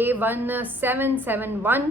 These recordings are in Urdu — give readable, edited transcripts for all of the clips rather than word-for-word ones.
A1771,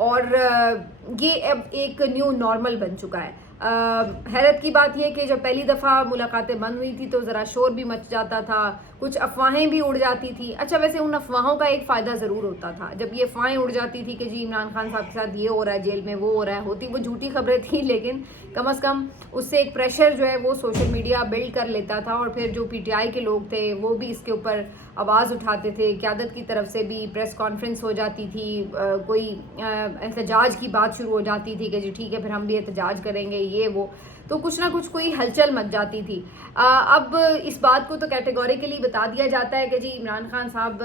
اور یہ اب ایک نیو نارمل بن چکا ہے. حیرت کی بات یہ کہ جب پہلی دفعہ ملاقاتیں بند ہوئی تھی تو ذرا شور بھی مچ جاتا تھا, کچھ افواہیں بھی اڑ جاتی تھی. اچھا ویسے ان افواہوں کا ایک فائدہ ضرور ہوتا تھا, جب یہ افواہیں اڑ جاتی تھی کہ جی عمران خان صاحب کے ساتھ یہ ہو رہا ہے جیل میں, وہ ہو رہا ہے, ہوتی وہ جھوٹی خبریں تھیں, لیکن کم از کم اس سے ایک پریشر جو ہے وہ سوشل میڈیا بلڈ کر لیتا تھا, اور پھر جو پی ٹی آئی کے لوگ تھے وہ بھی اس کے اوپر آواز اٹھاتے تھے. قیادت کی طرف سے بھی پریس کانفرنس ہو جاتی تھی, کوئی احتجاج کی بات شروع ہو جاتی تھی کہ جی ٹھیک ہے پھر ہم بھی احتجاج کریں گے, یہ وہ, تو کچھ نہ کچھ کوئی ہلچل مچ جاتی تھی. اب اس بات کو تو کیٹیگوریکلی بتا دیا جاتا ہے کہ جی عمران خان صاحب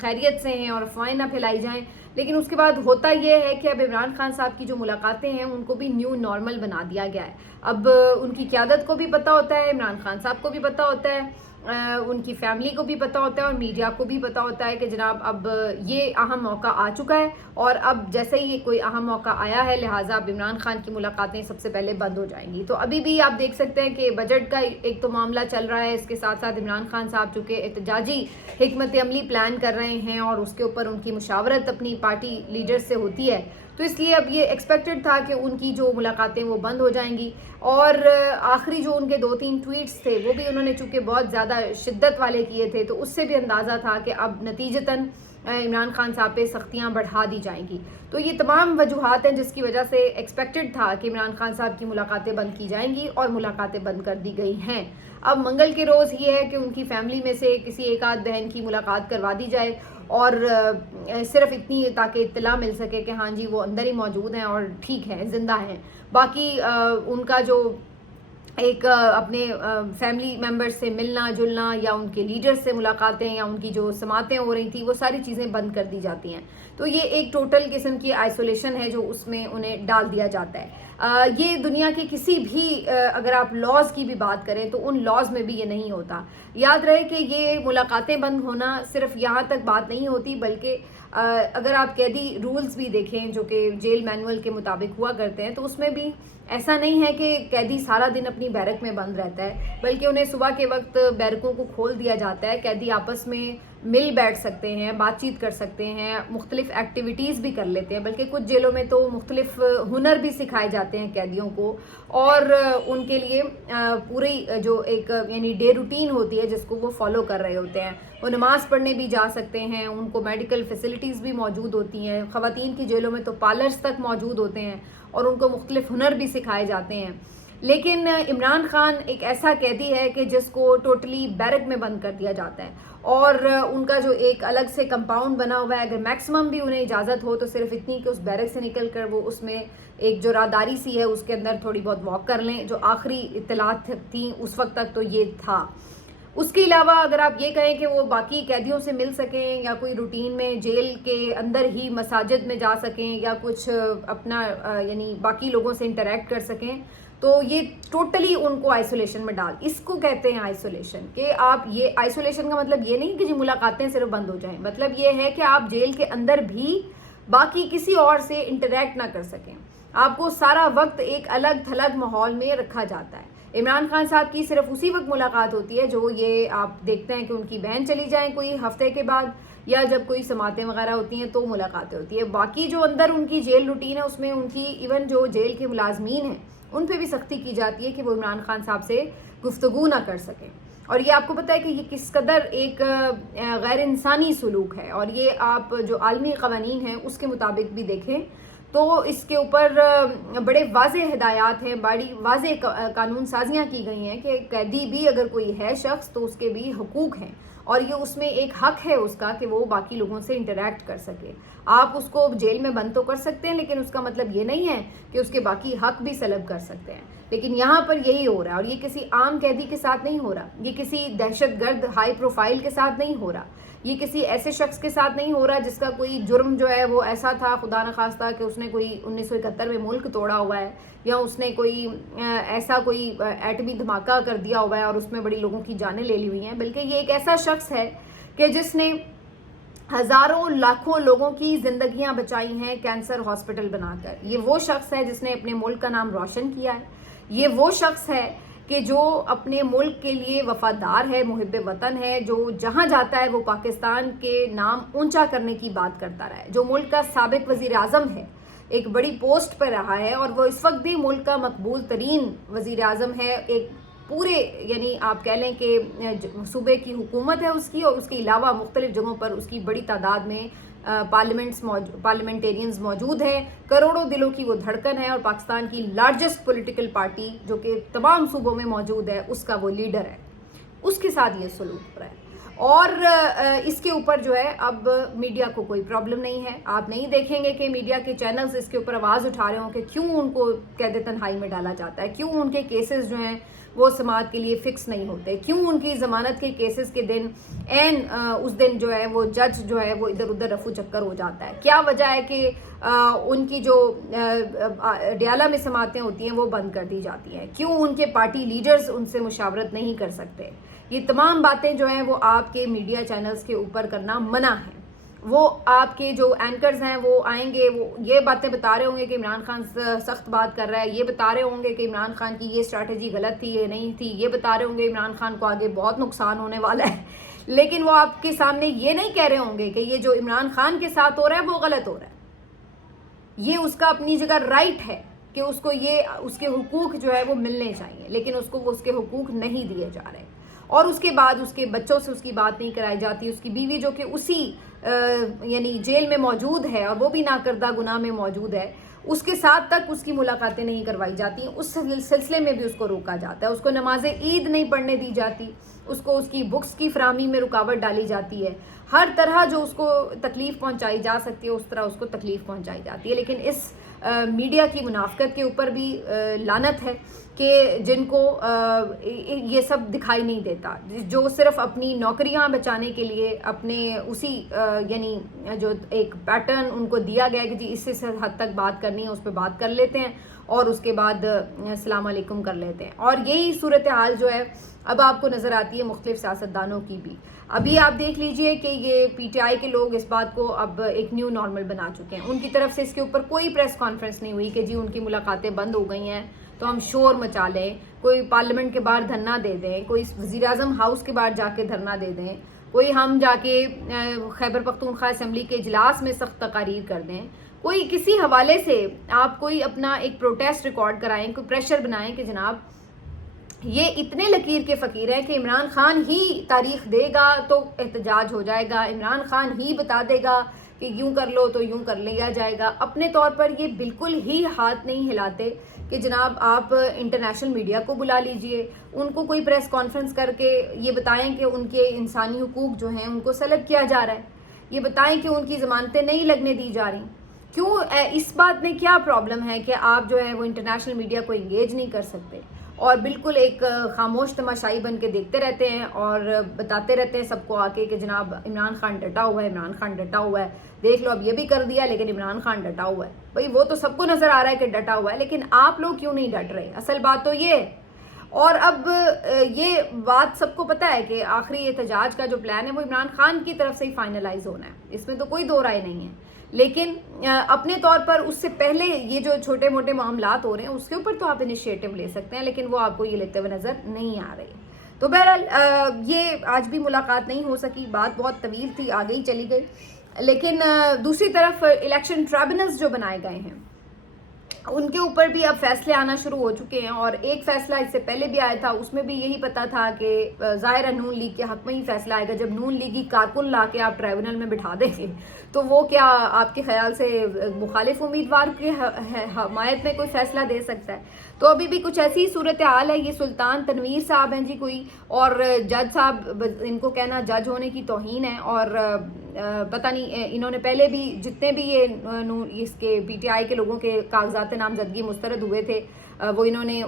خیریت سے ہیں اور افواہیں نہ پھیلائی جائیں, لیکن اس کے بعد ہوتا یہ ہے کہ اب عمران خان صاحب کی جو ملاقاتیں ہیں ان کو بھی نیو نارمل بنا دیا گیا ہے. اب ان کی قیادت کو بھی پتہ ہوتا ہے, عمران خان صاحب کو بھی پتہ ہوتا ہے, ان کی فیملی کو بھی پتہ ہوتا ہے, اور میڈیا کو بھی پتہ ہوتا ہے کہ جناب اب یہ اہم موقع آ چکا ہے, اور اب جیسے ہی کوئی اہم موقع آیا ہے لہٰذا اب عمران خان کی ملاقاتیں سب سے پہلے بند ہو جائیں گی. تو ابھی بھی آپ دیکھ سکتے ہیں کہ بجٹ کا ایک تو معاملہ چل رہا ہے, اس کے ساتھ ساتھ عمران خان صاحب چونکہ احتجاجی حکمت عملی پلان کر رہے ہیں اور اس کے اوپر ان کی مشاورت اپنی پارٹی لیڈر سے ہوتی ہے, تو اس لیے اب یہ ایکسپیکٹڈ تھا کہ ان کی جو ملاقاتیں وہ بند ہو جائیں گی. اور آخری جو ان کے 2-3 ٹویٹس تھے وہ بھی انہوں نے چونکہ بہت زیادہ شدت والے کیے تھے, تو اس سے بھی اندازہ تھا کہ اب نتیجتاً عمران خان صاحب پہ سختیاں بڑھا دی جائیں گی. تو یہ تمام وجوہات ہیں جس کی وجہ سے ایکسپیکٹڈ تھا کہ عمران خان صاحب کی ملاقاتیں بند کی جائیں گی, اور ملاقاتیں بند کر دی گئی ہیں. اب منگل کے روز یہ ہے کہ ان کی فیملی میں سے کسی ایک آدھ بہن کی ملاقات کروا دی جائے, اور صرف اتنی تاکہ اطلاع مل سکے کہ ہاں جی وہ اندر ہی موجود ہیں اور ٹھیک ہیں, زندہ ہیں. باقی ان کا جو ایک اپنے فیملی ممبر سے ملنا جلنا یا ان کے لیڈر سے ملاقاتیں یا ان کی جو سماعتیں ہو رہی تھیں وہ ساری چیزیں بند کر دی جاتی ہیں. تو یہ ایک ٹوٹل قسم کی آئسولیشن ہے جو اس میں انہیں ڈال دیا جاتا ہے. یہ دنیا کے کسی بھی اگر آپ لاز کی بھی بات کریں تو ان لاز میں بھی یہ نہیں ہوتا. یاد رہے کہ یہ ملاقاتیں بند ہونا صرف یہاں تک بات نہیں ہوتی, بلکہ اگر آپ قیدی رولز بھی دیکھیں جو کہ جیل مینول کے مطابق ہوا کرتے ہیں, تو اس میں بھی ایسا نہیں ہے کہ قیدی سارا دن اپنی بیرک میں بند رہتا ہے, بلکہ انہیں صبح کے وقت بیرکوں کو کھول دیا جاتا ہے. قیدی آپس میں مل بیٹھ سکتے ہیں, بات چیت کر سکتے ہیں, مختلف ایکٹیویٹیز بھی کر لیتے ہیں, بلکہ کچھ جیلوں میں تو مختلف ہنر بھی سکھائے جاتے ہیں قیدیوں کو, اور ان کے لیے پوری جو ایک یعنی ڈے روٹین ہوتی ہے جس کو وہ فالو کر رہے ہوتے ہیں. وہ نماز پڑھنے بھی جا سکتے ہیں, ان کو میڈیکل فیسلٹیز بھی موجود ہوتی ہیں. خواتین کی جیلوں میں تو پارلرز تک موجود ہوتے ہیں اور ان کو مختلف ہنر بھی سکھائے جاتے ہیں. لیکن عمران خان ایک ایسا قیدی ہے کہ جس کو ٹوٹلی بیرک میں بند کر دیا جاتا ہے, اور ان کا جو ایک الگ سے کمپاؤنڈ بنا ہوا ہے, اگر میکسیمم بھی انہیں اجازت ہو تو صرف اتنی کہ اس بیرک سے نکل کر وہ اس میں ایک جو راہداری سی ہے اس کے اندر تھوڑی بہت واک کر لیں. جو آخری اطلاعات تھیں اس وقت تک تو یہ تھا. اس کے علاوہ اگر آپ یہ کہیں کہ وہ باقی قیدیوں سے مل سکیں یا کوئی روٹین میں جیل کے اندر ہی مساجد میں جا سکیں یا کچھ اپنا یعنی باقی لوگوں سے انٹریکٹ کر سکیں, تو یہ ٹوٹلی ان کو آئسولیشن میں ڈال. اس کو کہتے ہیں آئسولیشن, کہ آپ یہ آئسولیشن کا مطلب یہ نہیں کہ جی ملاقاتیں صرف بند ہو جائیں, مطلب یہ ہے کہ آپ جیل کے اندر بھی باقی کسی اور سے انٹریکٹ نہ کر سکیں. آپ کو سارا وقت ایک الگ تھلگ ماحول میں رکھا جاتا ہے. عمران خان صاحب کی صرف اسی وقت ملاقات ہوتی ہے جو یہ آپ دیکھتے ہیں کہ ان کی بہن چلی جائیں کوئی ہفتے کے بعد, یا جب کوئی سماعتیں وغیرہ ہوتی ہیں تو ملاقاتیں ہوتی ہیں. باقی جو اندر ان کی جیل روٹین ہے اس میں ان کی ایون جو جیل کے ملازمین ہیں ان پہ بھی سختی کی جاتی ہے کہ وہ عمران خان صاحب سے گفتگو نہ کر سکیں. اور یہ آپ کو پتہ ہے کہ یہ کس قدر ایک غیر انسانی سلوک ہے, اور یہ آپ جو عالمی قوانین ہیں اس کے مطابق بھی دیکھیں تو اس کے اوپر بڑے واضح ہدایات ہیں, بڑی واضح قانون سازیاں کی گئی ہیں کہ قیدی بھی اگر کوئی ہے شخص تو اس کے بھی حقوق ہیں, اور یہ اس میں ایک حق ہے اس کا کہ وہ باقی لوگوں سے انٹریکٹ کر سکے. آپ اس کو جیل میں بند تو کر سکتے ہیں لیکن اس کا مطلب یہ نہیں ہے کہ اس کے باقی حق بھی سلب کر سکتے ہیں. لیکن یہاں پر یہی ہو رہا ہے, اور یہ کسی عام قیدی کے ساتھ نہیں ہو رہا, یہ کسی دہشت گرد ہائی پروفائل کے ساتھ نہیں ہو رہا, یہ کسی ایسے شخص کے ساتھ نہیں ہو رہا جس کا کوئی جرم جو ہے وہ ایسا تھا خدا نخواستہ کہ اس نے کوئی 1971 میں ملک توڑا ہوا ہے, یا اس نے کوئی ایسا کوئی ایٹمی دھماکہ کر دیا ہوا ہے اور اس میں بڑی لوگوں کی جانیں لے لی ہوئی ہیں, بلکہ یہ ایک ایسا شخص ہے کہ جس نے ہزاروں لاکھوں لوگوں کی زندگیاں بچائی ہیں کینسر ہاسپٹل بنا کر. یہ وہ شخص ہے جس نے اپنے ملک کا نام روشن کیا ہے. یہ وہ شخص ہے کہ جو اپنے ملک کے لیے وفادار ہے, محب وطن ہے, جو جہاں جاتا ہے وہ پاکستان کے نام اونچا کرنے کی بات کرتا رہا ہے, جو ملک کا سابق وزیر اعظم ہے, ایک بڑی پوسٹ پر رہا ہے اور وہ اس وقت بھی ملک کا مقبول ترین وزیر اعظم ہے. ایک پورے یعنی آپ کہہ لیں کہ صوبے کی حکومت ہے اس کی, اور اس کے علاوہ مختلف جگہوں پر اس کی بڑی تعداد میں پارلیمنٹیرینز موجود ہیں. کروڑوں دلوں کی وہ دھڑکن ہے اور پاکستان کی لارجسٹ پولیٹیکل پارٹی جو کہ تمام صوبوں میں موجود ہے اس کا وہ لیڈر ہے. اس کے ساتھ یہ سلوک ہو رہا ہے اور اس کے اوپر جو ہے اب میڈیا کو کوئی پرابلم نہیں ہے. آپ نہیں دیکھیں گے کہ میڈیا کے چینلز اس کے اوپر آواز اٹھا رہے ہوں کہ کیوں ان کو قید تنہائی میں ڈالا جاتا ہے, کیوں ان کے کیسز جو ہیں وہ سماعت کے لیے فکس نہیں ہوتے, کیوں ان کی ضمانت کے کیسز کے دن اس دن جو ہے وہ جج جو ہے وہ ادھر ادھر رفو چکر ہو جاتا ہے. کیا وجہ ہے کہ ان کی جو ڈیالہ میں سماعتیں ہوتی ہیں وہ بند کر دی جاتی ہیں, کیوں ان کے پارٹی لیڈرز ان سے مشاورت نہیں کر سکتے. یہ تمام باتیں جو ہیں وہ آپ کے میڈیا چینلز کے اوپر کرنا منع ہے. وہ آپ کے جو اینکرز ہیں وہ آئیں گے, وہ یہ باتیں بتا رہے ہوں گے کہ عمران خان سخت بات کر رہا ہے, یہ بتا رہے ہوں گے کہ عمران خان کی یہ اسٹریٹجی غلط تھی, یہ نہیں تھی, یہ بتا رہے ہوں گے عمران خان کو آگے بہت نقصان ہونے والا ہے, لیکن وہ آپ کے سامنے یہ نہیں کہہ رہے ہوں گے کہ یہ جو عمران خان کے ساتھ ہو رہا ہے وہ غلط ہو رہا ہے. یہ اس کا اپنی جگہ رائٹ ہے کہ اس کو یہ اس کے حقوق جو ہے وہ ملنے چاہیے, لیکن اس کو وہ اس کے حقوق نہیں دیے جا رہے. اور اس کے بعد اس کے بچوں سے اس کی بات نہیں کرائی جاتی. اس کی بیوی جو کہ اسی یعنی جیل میں موجود ہے اور وہ بھی ناکردہ گناہ میں موجود ہے, اس کے ساتھ تک اس کی ملاقاتیں نہیں کروائی جاتی. اس سلسلے میں بھی اس کو روکا جاتا ہے. اس کو نماز عید نہیں پڑھنے دی جاتی, اس کو اس کی بکس کی فراہمی میں رکاوٹ ڈالی جاتی ہے. ہر طرح جو اس کو تکلیف پہنچائی جا سکتی ہے اس طرح اس کو تکلیف پہنچائی جاتی ہے. لیکن اس میڈیا کی منافقت کے اوپر بھی لعنت ہے کہ جن کو یہ سب دکھائی نہیں دیتا, جو صرف اپنی نوکریاں بچانے کے لیے اپنے اسی یعنی جو ایک پیٹرن ان کو دیا گیا ہے کہ جی اس سے حد تک بات کرنی ہے اس پہ بات کر لیتے ہیں اور اس کے بعد السلام علیکم کر لیتے ہیں. اور یہی صورتحال جو ہے اب آپ کو نظر آتی ہے مختلف سیاستدانوں کی بھی. ابھی آپ دیکھ لیجئے کہ یہ پی ٹی آئی کے لوگ اس بات کو اب ایک نیو نارمل بنا چکے ہیں. ان کی طرف سے اس کے اوپر کوئی پریس کانفرنس نہیں ہوئی کہ جی ان کی ملاقاتیں بند ہو گئی ہیں تو ہم شور مچا لیں, کوئی پارلیمنٹ کے باہر دھرنا دے دیں, کوئی وزیر اعظم ہاؤس کے باہر جا کے دھرنا دے دیں, کوئی ہم جا کے خیبر پختونخوا اسمبلی کے اجلاس میں سخت تقاریر کر دیں, کوئی کسی حوالے سے آپ کوئی اپنا ایک پروٹیسٹ ریکارڈ کرائیں, کوئی پریشر بنائیں کہ جناب یہ اتنے لکیر کے فقیر ہیں کہ عمران خان ہی تاریخ دے گا تو احتجاج ہو جائے گا, عمران خان ہی بتا دے گا کہ یوں کر لو تو یوں کر لیا جائے گا. اپنے طور پر یہ بالکل ہی ہاتھ نہیں ہلاتے کہ جناب آپ انٹرنیشنل میڈیا کو بلا لیجئے, ان کو کوئی پریس کانفرنس کر کے یہ بتائیں کہ ان کے انسانی حقوق جو ہیں ان کو سلب کیا جا رہا ہے, یہ بتائیں کہ ان کی ضمانتیں نہیں لگنے دی جا رہی. کیوں اس بات میں کیا پرابلم ہے کہ آپ جو ہے وہ انٹرنیشنل میڈیا کو انگیج نہیں کر سکتے اور بالکل ایک خاموش تماشائی بن کے دیکھتے رہتے ہیں اور بتاتے رہتے ہیں سب کو آ کے کہ جناب عمران خان ڈٹا ہوا ہے, عمران خان ڈٹا ہوا ہے, دیکھ لو اب یہ بھی کر دیا لیکن عمران خان ڈٹا ہوا ہے. بھئی وہ تو سب کو نظر آ رہا ہے کہ ڈٹا ہوا ہے, لیکن آپ لوگ کیوں نہیں ڈٹ رہے؟ اصل بات تو یہ ہے. اور اب یہ بات سب کو پتہ ہے کہ آخری احتجاج کا جو پلان ہے وہ عمران خان کی طرف سے ہی فائنلائز ہونا ہے, اس میں تو کوئی دو رائے نہیں ہے. لیکن اپنے طور پر اس سے پہلے یہ جو چھوٹے موٹے معاملات ہو رہے ہیں اس کے اوپر تو آپ انیشیٹو لے سکتے ہیں, لیکن وہ آپ کو یہ لیتے ہوئے نظر نہیں آ رہے. تو بہرحال یہ آج بھی ملاقات نہیں ہو سکی, بات بہت طویل تھی, آگے ہی چلی گئی. لیکن دوسری طرف الیکشن ٹرائبونلز جو بنائے گئے ہیں ان کے اوپر بھی اب فیصلے آنا شروع ہو چکے ہیں, اور ایک فیصلہ اس سے پہلے بھی آیا تھا, اس میں بھی یہی پتا تھا کہ ظاہر نون لیگ کے حق میں ہی فیصلہ آئے گا. جب نون لیگی کارکن لا کے آپ ٹرائبونل میں بٹھا دیں گے تو وہ کیا آپ کے خیال سے مخالف امیدوار کی حمایت میں کوئی فیصلہ دے سکتا ہے؟ تو ابھی بھی کچھ ایسی صورتحال ہے. یہ سلطان تنویر صاحب ہیں جی کوئی, اور جج صاحب, ان کو کہنا جج ہونے کی توہین ہے. اور پتہ نہیں انہوں نے پہلے بھی جتنے بھی یہ اس کے پی ٹی آئی کے لوگوں کے کاغذات نامزدگی مسترد ہوئے تھے وہ انہوں نے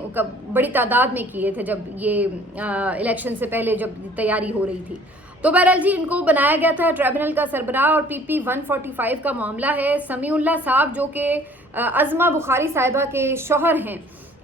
بڑی تعداد میں کیے تھے جب یہ الیکشن سے پہلے جب تیاری ہو رہی تھی. تو بہرحال جی ان کو بنایا گیا تھا ٹریبونل کا سربراہ, اور پی پی 145 کا معاملہ ہے. سمیع اللہ صاحب جو کہ عظمہ بخاری صاحبہ کے شوہر ہیں,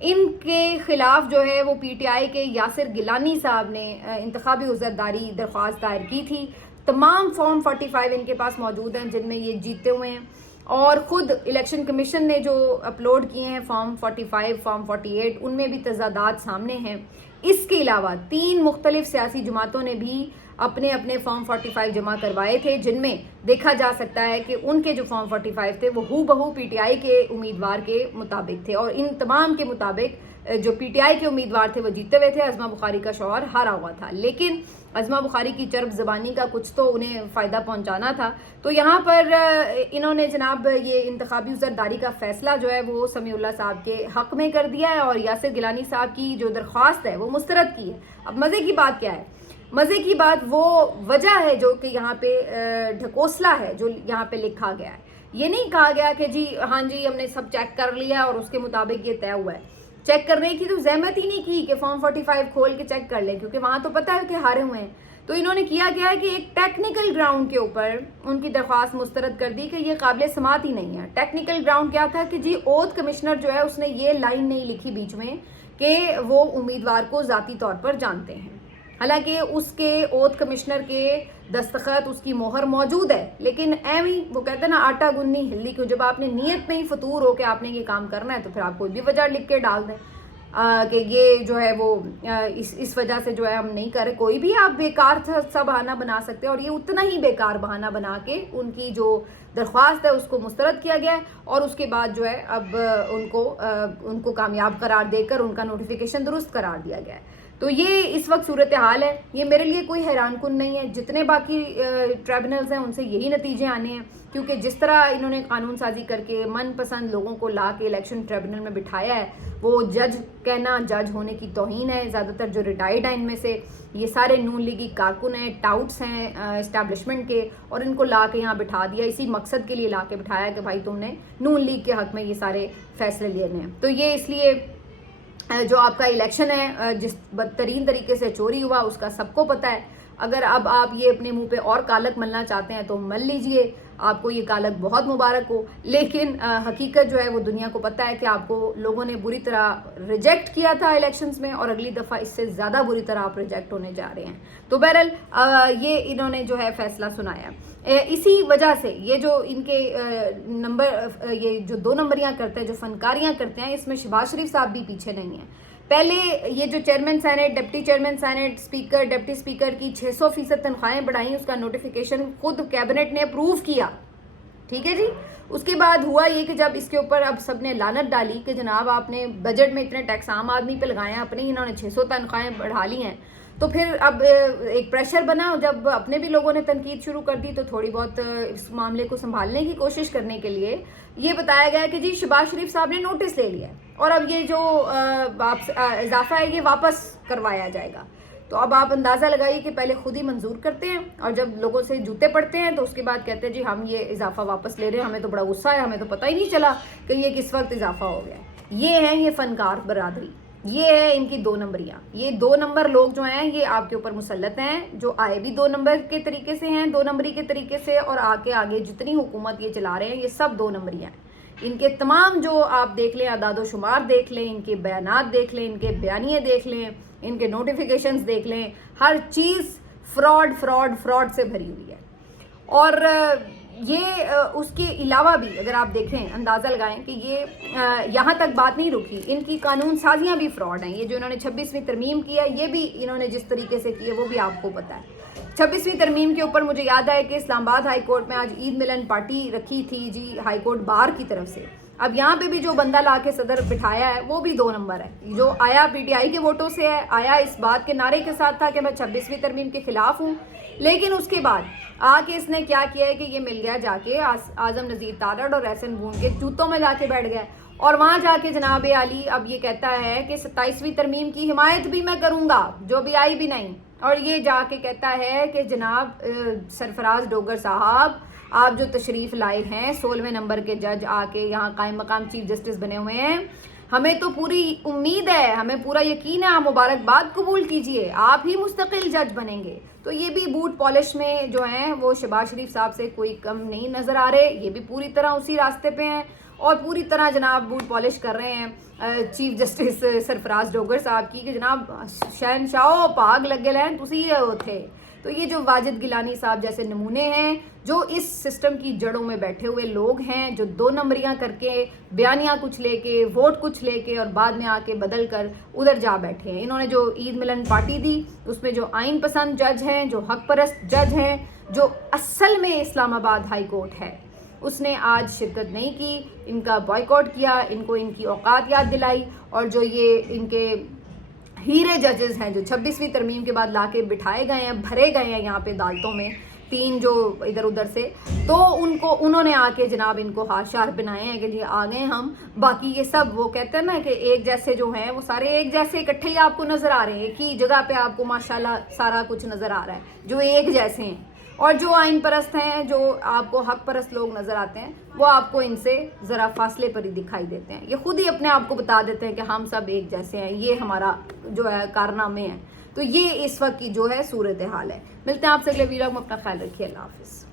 ان کے خلاف جو ہے وہ پی ٹی آئی کے یاسر گیلانی صاحب نے انتخابی عذرداری درخواست دائر کی تھی. تمام فارم 45 ان کے پاس موجود ہیں جن میں یہ جیتے ہوئے ہیں, اور خود الیکشن کمیشن نے جو اپلوڈ کیے ہیں فارم 45 فارم 48 ان میں بھی تضادات سامنے ہیں. اس کے علاوہ 3 مختلف سیاسی جماعتوں نے بھی اپنے اپنے فارم 45 جمع کروائے تھے، جن میں دیکھا جا سکتا ہے کہ ان کے جو فارم 45 تھے وہ ہو بہو پی ٹی آئی کے امیدوار کے مطابق تھے، اور ان تمام کے مطابق جو پی ٹی آئی کے امیدوار تھے وہ جیتے ہوئے تھے، عظمہ بخاری کا شوہر ہارا ہوا تھا۔ لیکن عظمہ بخاری کی چرب زبانی کا کچھ تو انہیں فائدہ پہنچانا تھا، تو یہاں پر انہوں نے جناب یہ انتخابی عذرداری کا فیصلہ جو ہے وہ سمیع اللہ صاحب کے حق میں کر دیا ہے، اور یاسر گیلانی صاحب کی جو درخواست ہے وہ مسترد کی ہے۔ اب مزے کی بات کیا ہے؟ مزے کی بات وہ وجہ ہے جو کہ یہاں پہ ڈھکوسلا ہے جو یہاں پہ لکھا گیا ہے۔ یہ نہیں کہا گیا کہ جی ہاں جی ہم نے سب چیک کر لیا اور اس کے مطابق یہ طے ہوا ہے۔ چیک کرنے کی تو زحمت ہی نہیں کی کہ فارم 45 کھول کے چیک کر لیں، کیونکہ وہاں تو پتہ ہے کہ ہارے ہوئے ہیں۔ تو انہوں نے کیا گیا ہے کہ ایک ٹیکنیکل گراؤنڈ کے اوپر ان کی درخواست مسترد کر دی کہ یہ قابل سماعت ہی نہیں ہے۔ ٹیکنیکل گراؤنڈ کیا تھا کہ جی اوتھ کمشنر جو ہے اس نے یہ لائن نہیں لکھی بیچ میں کہ وہ امیدوار کو ذاتی طور پر جانتے ہیں، حالانکہ اس کے اوتھ کمشنر کے دستخط اس کی مہر موجود ہے، لیکن ایویں وہ کہتے ہیں نا آٹا گننی ہلی کیوں، جب آپ نے نیت میں ہی فطور ہو کہ آپ نے یہ کام کرنا ہے تو پھر آپ کوئی بھی وجہ لکھ کے ڈال دیں کہ یہ جو ہے وہ اس وجہ سے جو ہے ہم نہیں کر رہے۔ کوئی بھی آپ بیکار سا بہانہ بنا سکتے ہیں، اور یہ اتنا ہی بیکار بہانہ بنا کے ان کی جو درخواست ہے اس کو مسترد کیا گیا ہے، اور اس کے بعد جو ہے اب ان کو کامیاب قرار دے کر ان کا نوٹیفیکیشن درست قرار دیا گیا ہے۔ تو یہ اس وقت صورتحال ہے۔ یہ میرے لیے کوئی حیران کن نہیں ہے، جتنے باقی ٹریبونلز ہیں ان سے یہی نتیجے آنے ہیں، کیونکہ جس طرح انہوں نے قانون سازی کر کے من پسند لوگوں کو لا کے الیکشن ٹریبونل میں بٹھایا ہے، وہ جج کہنا جج ہونے کی توہین ہے۔ زیادہ تر جو ریٹائرڈ ہیں ان میں سے یہ سارے نون لیگی کارکن ہیں، ٹاؤٹس ہیں اسٹیبلشمنٹ کے، اور ان کو لا کے یہاں بٹھا دیا، اسی مقصد کے لیے لا کے بٹھایا کہ بھائی تم نے نون لیگ کے حق میں یہ سارے فیصلے لینے ہیں۔ تو یہ اس لیے جو آپ کا الیکشن ہے جس بدترین طریقے سے چوری ہوا اس کا سب کو پتہ ہے۔ اگر اب آپ یہ اپنے منہ پہ اور کالک ملنا چاہتے ہیں تو مل لیجئے، آپ کو یہ کالک بہت مبارک ہو، لیکن حقیقت جو ہے وہ دنیا کو پتہ ہے کہ آپ کو لوگوں نے بری طرح ریجیکٹ کیا تھا الیکشنز میں، اور اگلی دفعہ اس سے زیادہ بری طرح آپ ریجیکٹ ہونے جا رہے ہیں۔ تو بہرحال یہ انہوں نے جو ہے فیصلہ سنایا۔ اسی وجہ سے یہ جو ان کے نمبر یہ جو 2 نمبریاں کرتے ہیں، جو فنکاریاں کرتے ہیں، اس میں شہباز شریف صاحب بھی پیچھے نہیں ہیں۔ پہلے یہ جو chairman senate, deputy chairman senate, speaker, deputy speaker کی 600% تنخواہیں بڑھائیں، اس کا نوٹیفیکیشن خود کیبنٹ نے اپروو کیا، ٹھیک ہے جی۔ اس کے بعد ہوا یہ کہ جب اس کے اوپر اب سب نے لعنت ڈالی کہ جناب آپ نے بجٹ میں اتنے ٹیکس عام آدمی پہ لگائے ہیں، اپنے انہوں نے 600 تنخواہیں بڑھا لی ہیں، تو پھر اب ایک پریشر بنا، جب اپنے بھی لوگوں نے تنقید شروع کر دی تو تھوڑی بہت اس معاملے کو سنبھالنے کی کوشش کرنے کے لیے یہ بتایا گیا کہ جی شہباز شریف صاحب نے نوٹس لے لیا ہے، اور اب یہ جو اضافہ ہے یہ واپس کروایا جائے گا۔ تو اب آپ اندازہ لگائیے کہ پہلے خود ہی منظور کرتے ہیں، اور جب لوگوں سے جوتے پڑتے ہیں تو اس کے بعد کہتے ہیں جی ہم یہ اضافہ واپس لے رہے ہیں، ہمیں تو بڑا غصہ ہے، ہمیں تو پتہ ہی نہیں چلا کہ یہ کس وقت اضافہ ہو گیا ہے۔ یہ ہیں یہ فنکار برادری، یہ ہے ان کی 2 نمبریاں۔ یہ 2 نمبر لوگ جو ہیں یہ آپ کے اوپر مسلط ہیں، جو آئے بھی 2 نمبر کے طریقے سے ہیں، 2 نمبری کے طریقے سے، اور آگے جتنی حکومت یہ چلا رہے ہیں یہ سب 2 نمبریاں ہیں۔ ان کے تمام جو آپ دیکھ لیں اعداد و شمار دیکھ لیں، ان کے بیانات دیکھ لیں، ان کے بیانیے دیکھ لیں، ان کے نوٹیفیکیشنز دیکھ لیں، ہر چیز فراڈ سے بھری ہوئی ہے۔ اور یہ اس کے علاوہ بھی اگر آپ دیکھیں اندازہ لگائیں کہ یہ یہاں تک بات نہیں رکی، ان کی قانون سازیاں بھی فراڈ ہیں۔ یہ جو انہوں نے 26ویں ترمیم کی ہے یہ بھی انہوں نے جس طریقے سے کی ہے وہ بھی آپ کو پتہ ہے۔ 26ویں ترمیم کے اوپر مجھے یاد آئے کہ اسلام آباد ہائی کورٹ میں آج عید ملن پارٹی رکھی تھی جی ہائی کورٹ بار کی طرف سے۔ اب یہاں پہ بھی جو بندہ لا کے صدر بٹھایا ہے وہ بھی 2 نمبر ہے، جو آیا پی ٹی آئی کے ووٹوں سے ہے، آیا اس بات کے نعرے کے ساتھ تھا کہ میں 26ویں ترمیم کے خلاف ہوں، لیکن اس کے بعد آ کے اس نے کیا کیا ہے کہ یہ مل گیا جا کے اعظم نذیر تارڑ اور احسن بون کے جوتوں میں جا کے بیٹھ گیا، اور وہاں جا کے جناب عالی اب یہ کہتا ہے کہ 27ویں ترمیم کی حمایت بھی میں کروں گا جو بھی آئی بھی نہیں، اور یہ جا کے کہتا ہے کہ جناب سرفراز ڈوگر صاحب آپ جو تشریف لائے ہیں 16ویں نمبر کے جج آ کے یہاں قائم مقام چیف جسٹس بنے ہوئے ہیں، ہمیں تو پوری امید ہے، ہمیں پورا یقین ہے، آپ مبارکباد قبول کیجئے، آپ ہی مستقل جج بنیں گے۔ تو یہ بھی بوٹ پالش میں جو ہیں وہ شہباز شریف صاحب سے کوئی کم نہیں نظر آ رہے، یہ بھی پوری طرح اسی راستے پہ ہیں، اور پوری طرح جناب بوٹ پالش کر رہے ہیں چیف جسٹس سرفراز ڈوگر صاحب کی کہ جناب شہنشاہو پاگ لگے لین تسی تھے تو یہ جو واجد گیلانی صاحب جیسے نمونے ہیں جو اس سسٹم کی جڑوں میں بیٹھے ہوئے لوگ ہیں، جو 2 نمبریاں کر کے بیانیہ کچھ لے کے ووٹ کچھ لے کے اور بعد میں آ کے بدل کر ادھر جا بیٹھے ہیں. انہوں نے جو عید ملن پارٹی دی اس میں جو آئین پسند جج ہیں، جو حق پرست جج ہیں، جو اصل میں اسلام آباد ہائی کورٹ ہے، اس نے آج شرکت نہیں کی، ان کا بائیکاٹ کیا، ان کو ان کی اوقات یاد دلائی. اور جو یہ ان کے ہیرے ججز ہیں جو 26ویں ترمیم کے بعد لا کے بٹھائے گئے ہیں، بھرے گئے ہیں یہاں پہ عدالتوں میں 3 جو ادھر ادھر سے، تو انہوں نے آ کے جناب ان کو ہاتھ شار بنائے ہیں کہ جی آ گئے ہم. باقی یہ سب وہ کہتے ہیں نا کہ ایک جیسے جو ہیں وہ سارے ایک جیسے اکٹھے ہی آپ کو نظر آ رہے ہیں، ایک ہی جگہ پہ آپ کو ماشاءاللہ سارا کچھ نظر آ رہا ہے جو ایک جیسے ہیں. اور جو آئین پرست ہیں، جو آپ کو حق پرست لوگ نظر آتے ہیں، وہ آپ کو ان سے ذرا فاصلے پر ہی دکھائی دیتے ہیں. یہ خود ہی اپنے آپ کو بتا دیتے ہیں کہ ہم سب ایک جیسے ہیں، یہ ہمارا جو ہے کارنامے ہیں. تو یہ اس وقت کی جو ہے صورتحال ہے. ملتے ہیں آپ سے اگلے ویلاگ میں، اپنا خیال رکھیے. اللہ حافظ.